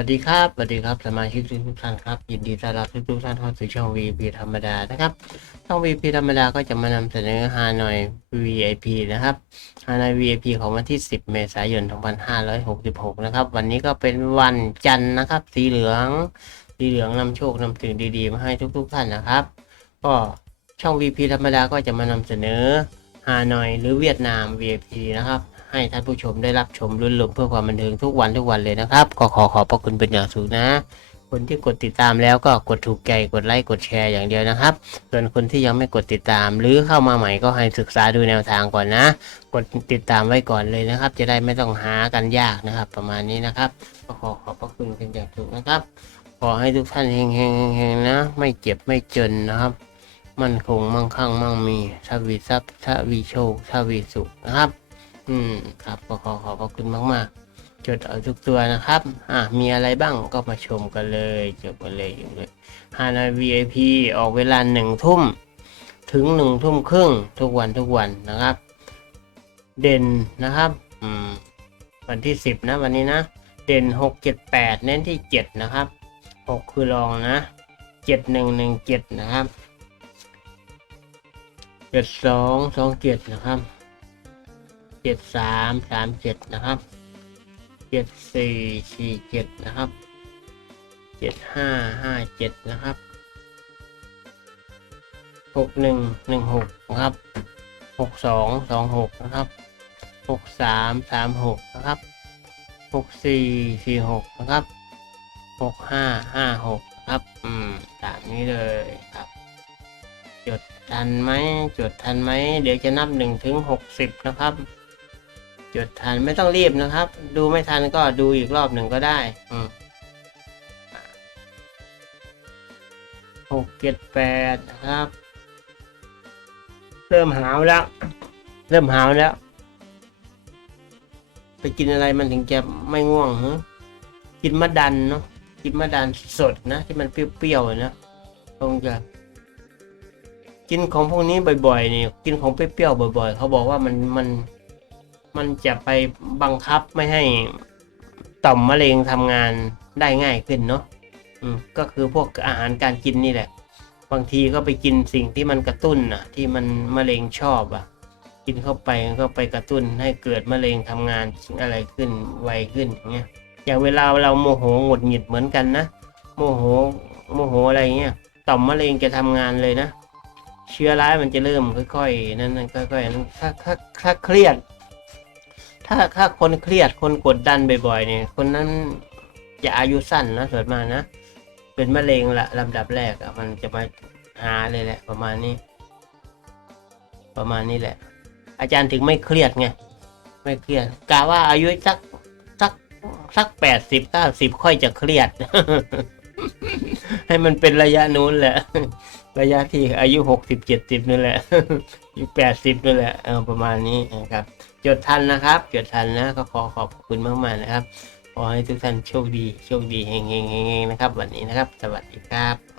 วัสดีครับสวัสดีครับสมาชิกทุกท่านครับยินดีต้อนรับทุกๆท่านเข้าสู่ช่อง VP ธรรมดานะครับช่อง VP ธรรมดาก็จะมานำเสนอฮานอย VIP นะครับฮานอย VIP ของวันที่ 10 เมษายน 2566 นะครับ วันนี้ก็เป็นวันจันทร์นะครับ สีเหลือง สีเหลืองนำโชคนำสิ่งดีๆ มาให้ทุกๆท่านนะครับ ก็ช่อง VP ธรรมดาก็จะมานำเสนอฮานอยหรือเวียดนาม VIP นะครับ ให้ท่านผู้ชมได้รับชมรุ่นลมเพื่อความบันเทิงทุกวันทุกวันเลยนะครับ ก็ขอขอบพระคุณเป็นอย่างสูงนะ คนที่กดติดตามแล้วก็กดถูกใจกดไลค์กดแชร์อย่างเดียวนะครับ ส่วนคนที่ยังไม่กดติดตาม หรือเข้ามาใหม่ก็ให้ศึกษาดูแนวทางก่อนนะ กดติดตามไว้ก่อนเลยนะครับ จะได้ไม่ต้องหากันยากนะครับ ประมาณนี้นะครับก็ขอขอบพระคุณเป็นอย่างสูงนะครับ ขอให้ทุกท่านเฮงเฮงเฮงๆนะ ไม่เจ็บไม่จนนะครับมั่นคงมั่งคั่งมั่งมีทวีทรัพย์ทวีโชคทวีสุขนะครับ อืมครับก็ขอขอบพระคุณมากๆ จดเอาทุกตัวนะครับ อะมีอะไรบ้างก็มาชมกันเลยจบกันเลยอยู่เลยฮานา VIP ออกเวลาหนึ่งทุ่ม ถึงหนึ่งทุ่มครึ่งทุกวันทุกวันนะครับ เด่นนะครับอืมวันที่สิบนะวันนี้นะ เด่นหกเจ็ดแปดเน้นที่เจ็ดนะครับหกคือรองนะเจ็ดหนึ่งหนึ่งเจ็ดนะครับเจ็ดสองสองเจ็ดนะครับ จ็ดสามสามเจ็ดนะครับเจ็ดสี่สี่เจ็ดนะครับเจ็ดห้าห้าเจ็ดนะครับหกหนึ่งหนึ่งหกนะครับหกสองสองหกนะครับหกสามสามหกนะครับหกสี่สี่หกนะครับหกห้าห้าหกครับ อืมตามนี้เลยครับ จดทันไหมจดทันไหม เดี๋ยวจะนับหนึ่งถึงหกสิบนะครับ จดทันไม่ต้องรีบนะครับ ดูไม่ทันก็ดูอีกรอบหนึ่งก็ได้อืหกเจ็ดแปดนะครับ เริ่มหาวแล้ว เริ่มหาวแล้ว ไปกินอะไรมันถึงจะไม่ง่วงฮะกินมะดันเนาะกินมะดันสดนะ ที่มันเปรี้ยวๆนะคงจะกินของพวกนี้บ่อยๆนี่กินของเปรี้ยวๆบ่อย ๆ เขาบอกว่ามันมัน มันจะไปบังคับไม่ให้ต่อมมะเร็งทำงานได้ง่ายขึ้นเนาะอืมก็คือพวกอาหารการกินนี่แหละ บางทีก็ไปกินสิ่งที่มันกระตุ้นอะ ที่มันมะเร็งชอบอะ กินเข้าไปก็ไปกระตุ้นให้เกิดมะเร็งทำงานอะไรขึ้นไวขึ้นเงี้ยอย่างเวลาเราโมโหหงุดหงิดเหมือนกันนะโมโหโมโหอะไรเงี้ยต่อมมะเร็งจะทำงานเลยนะ เชื้อร้ายมันจะเริ่มค่อยๆนั่นๆค่อยๆถ้าถ้าถ้าเครียด ถ้าถ้าคนเครียดคนกดดันบ่อยๆเนี่ยคนนั้นจะอายุสั้นนะส่วนมากนะ เป็นมะเร็งละลำดับแรกอะมันจะมาหาเลยแหละ ประมาณนี้ ประมาณนี้แหละ อาจารย์ถึงไม่เครียดไงไม่เครียดกะว่าอายุสักสักสักแปดสิบเก้าสิบค่อยจะเครียด ให้มันเป็นระยะนู้นแหละ ระยะที่อายุหกสิบเจ็ดสิบนั่นแหละอายุแปดสิบนั่นแหละเออประมาณนี้นะครับ จดทันนะครับจดทันนะก็ขอขอบคุณมากๆนะครับ ขอให้ทุกท่านโชคดีโชคดีเฮงๆๆนะครับ วันนี้นะครับ สวัสดีครับ